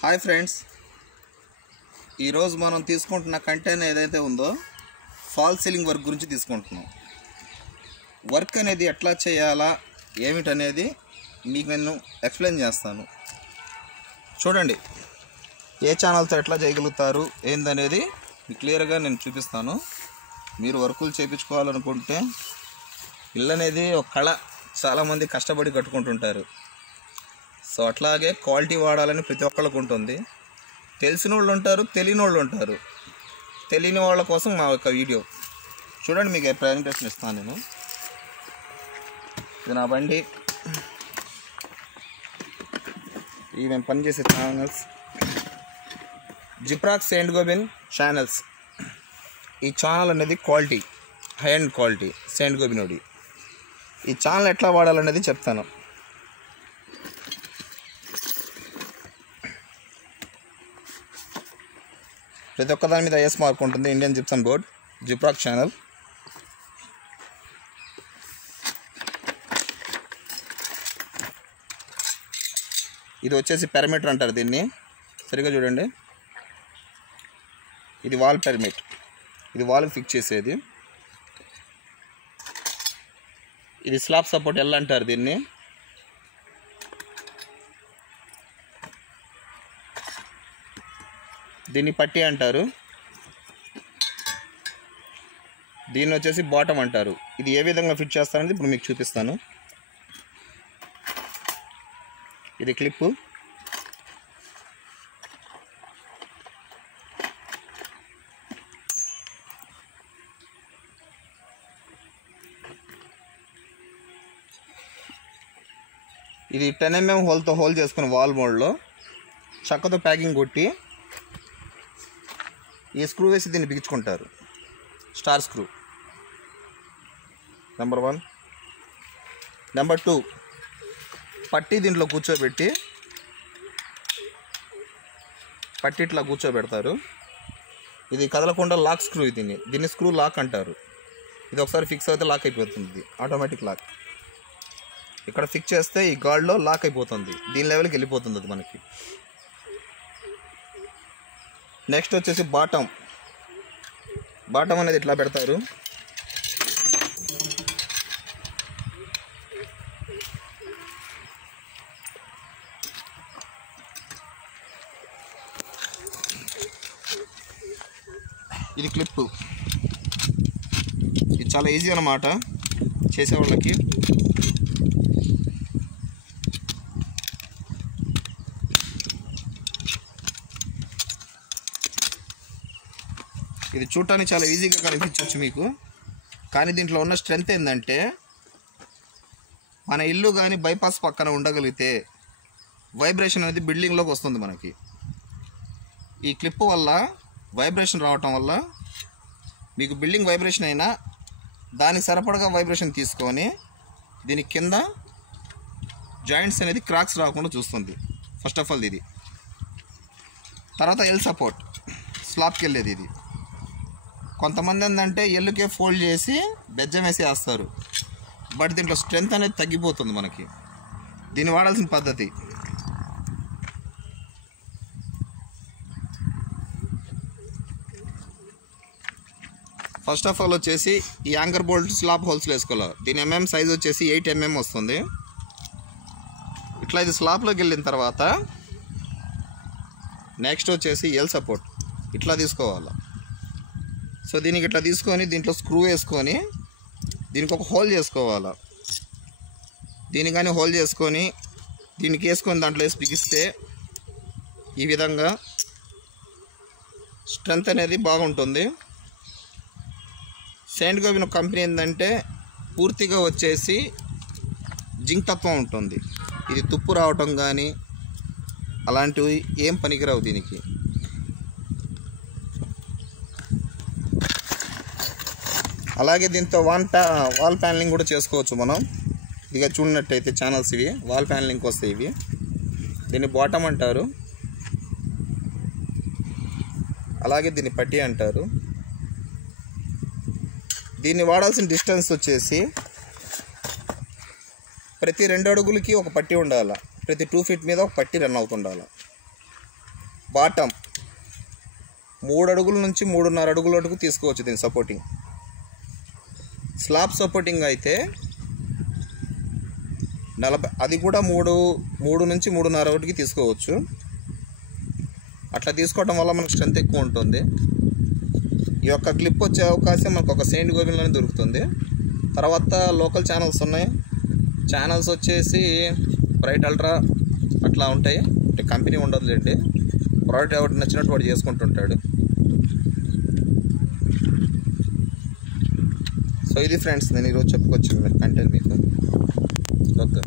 Hi friends, ఈరోజు మనం తీసుకుంటున్న కంటెంట్ ఏదైతే ఉందో ఫాల్ సీలింగ్ వర్క్ గురించి తీసుకుంటున్నాం. వర్క్ అనేది ఎట్లా చేయాలా ఏమిటనేది మీకు నేను ఎక్స్ప్లెయిన్ చేస్తాను. చూడండి, ఏ ఛానల్తో ఎట్లా చేయగలుగుతారు ఏందనేది క్లియర్గా నేను చూపిస్తాను. మీరు వర్కులు చేయించుకోవాలనుకుంటే ఇల్లు అనేది ఒక కళ, చాలామంది కష్టపడి కట్టుకుంటుంటారు. సో అట్లాగే క్వాలిటీ వాడాలని ప్రతి ఒక్కళ్ళకు ఉంటుంది. తెలిసిన వాళ్ళు ఉంటారు, తెలియని వాళ్ళు ఉంటారు. తెలియని వాళ్ళ కోసం మా యొక్క వీడియో చూడండి. మీకు ప్రజెంటేషన్ ఇస్తాను నేను. ఇది నా బండి, ఇవి మేము పనిచేసే channels Gyprocs Saint Gobain channels. ఈ ఛానల్ అనేది quality, high and quality Saint గోబినోడి. ఈ ఛానల్ ఎట్లా వాడాలనేది చెప్తాను. ప్రతి ఒక్క దాని మీద ఐఎస్ మార్క్ ఉంటుంది. Indian gypsum board, Gyprocs channel. ఇది వచ్చేసి పెరిమీటర్ అంటారు దీన్ని. సరిగ్గా చూడండి, ఇది వాల్ పెరిమీటర్. ఇది వాల్ ఫిక్స్ చేసేది. ఇది స్లాబ్ సపోర్ట్ ఎల్ అంటారు దీన్ని. దీన్ని పట్టి అంటారు. దీన్ని వచ్చేసి బాటమ్ అంటారు. ఇది ఏ విధంగా ఫిట్ చేస్తారనేది ఇప్పుడు మీకు చూపిస్తాను. ఇది క్లిప్పు, ఇది 10 mm హోల్తో హోల్ చేసుకుని వాల్ మోడ్లో చక్కతో ప్యాకింగ్ కొట్టి ఈ స్క్రూ వేసి దీన్ని బిగించుకుంటారు. Star screw number 1. నెంబర్ 2, పట్టి దీంట్లో కూర్చోబెట్టి పట్టి ఇట్లా కూర్చోబెడతారు. ఇది కదలకుండా లాక్ స్క్రూ. దీన్ని స్క్రూ లాక్ అంటారు. ఇది ఒకసారి ఫిక్స్ అయితే లాక్ అయిపోతుంది, ఆటోమేటిక్ లాక్. ఇక్కడ ఫిక్స్ చేస్తే ఈ గార్డ్లో లాక్ అయిపోతుంది, దీని లెవెల్కి వెళ్ళిపోతుంది అది మనకి. నెక్స్ట్ వచ్చేసి బాటమ్. బాటమ్ అనేది ఇట్లా పెడతారు. ఇది క్లిప్పు. ఇది చాలా ఈజీ అన్నమాట చేసేవాళ్ళకి. ఇది చూడటానికి చాలా ఈజీగా కనిపించవచ్చు మీకు, కానీ దీంట్లో ఉన్న స్ట్రెంగ్త్ ఏంటంటే మన ఇల్లు కానీ బైపాస్ పక్కన ఉండగలిగితే వైబ్రేషన్ అనేది బిల్డింగ్లోకి వస్తుంది మనకి. ఈ క్లిప్ వల్ల వైబ్రేషన్ రావటం వల్ల మీకు బిల్డింగ్ వైబ్రేషన్ అయినా దానికి సరిపడగా వైబ్రేషన్ తీసుకొని దీని కింద జాయింట్స్ అనేది క్రాక్స్ రాకుండా చూస్తుంది. ఫస్ట్ ఆఫ్ ఆల్ ఇది. తర్వాత ఎల్ సపోర్ట్, స్లాబ్కి వెళ్ళేది ఇది. కొంతమంది ఏంటంటే ఎల్లుకే ఫోల్డ్ చేసి బెజ్జం వేసి వేస్తారు, బట్ దీంట్లో స్ట్రెంగ్త్ అనేది తగ్గిపోతుంది మనకి. దీన్ని వాడాల్సిన పద్ధతి ఫస్ట్ ఆఫ్ ఆల్ వచ్చేసి ఈ యాంకర్ బోల్ట్ స్లాబ్ హోల్స్లో వేసుకోవాలి. దీని సైజ్ వచ్చేసి 8 mm వస్తుంది. ఇట్లా ఇది స్లాబ్లోకి వెళ్ళిన తర్వాత నెక్స్ట్ వచ్చేసి ఎల్ సపోర్ట్ ఇట్లా తీసుకోవాలి. సో దీనికి ఇట్లా తీసుకొని దీంట్లో స్క్రూ వేసుకొని దీనికి ఒక హోల్ చేసుకోవాలి. దీన్ని కానీ హోల్ చేసుకొని దీనికి వేసుకొని దాంట్లో వేసి బిగిస్తే ఈ విధంగా స్ట్రెంగ్త్ అనేది బాగుంటుంది. సెయింట్ గోబిన్ కంపెనీ ఏంటంటే పూర్తిగా వచ్చేసి జింక్ తత్వం ఉంటుంది. ఇది తుప్పు రావటం కానీ అలాంటివి ఏం పనికిరావు దీనికి. అలాగే దీంతో వాల్ ప్యానలింగ్ కూడా చేసుకోవచ్చు మనం. ఇక చూడనట్టయితే ఛానల్స్ ఇవి వాల్ ప్యానలింగ్కి వస్తాయి. ఇవి దీన్ని బాటమ్ అంటారు, అలాగే దీన్ని పట్టి అంటారు. దీన్ని వాడాల్సిన డిస్టెన్స్ వచ్చేసి ప్రతి 2 అడుగులకి ఒక పట్టి ఉండాలి. ప్రతి 2 ఫీట్ మీద ఒక పట్టి రన్ అవుతుండాలి. బాటమ్ 3 అడుగుల నుంచి 3.5 అడుగుల వరకు తీసుకోవచ్చు దీని సపోర్టింగ్. స్లాబ్ సపోర్టింగ్ అయితే 40, అది కూడా 3 నుంచి 3.5 వరకు తీసుకోవచ్చు. అట్లా తీసుకోవడం వల్ల మనకు స్ట్రెంత్ ఎక్కువ ఉంటుంది. ఈ యొక్క క్లిప్ వచ్చే అవకాశం మనకు ఒక సెయింట్ గోబిన్లోనే దొరుకుతుంది. తర్వాత లోకల్ ఛానల్స్ ఉన్నాయి. ఛానల్స్ వచ్చేసి బ్రైట్ అల్ట్రా అట్లా ఉంటాయి. కంపెనీ ఉండదులేండి, ప్రోడక్ట్ ఎవరికి నచ్చినట్టు వాడు చేసుకుంటుంటాడు. సో ఇది ఫ్రెండ్స్ నేను ఈరోజు చెప్పుకొచ్చాను కంటెంట్ మీకు. ఓకే.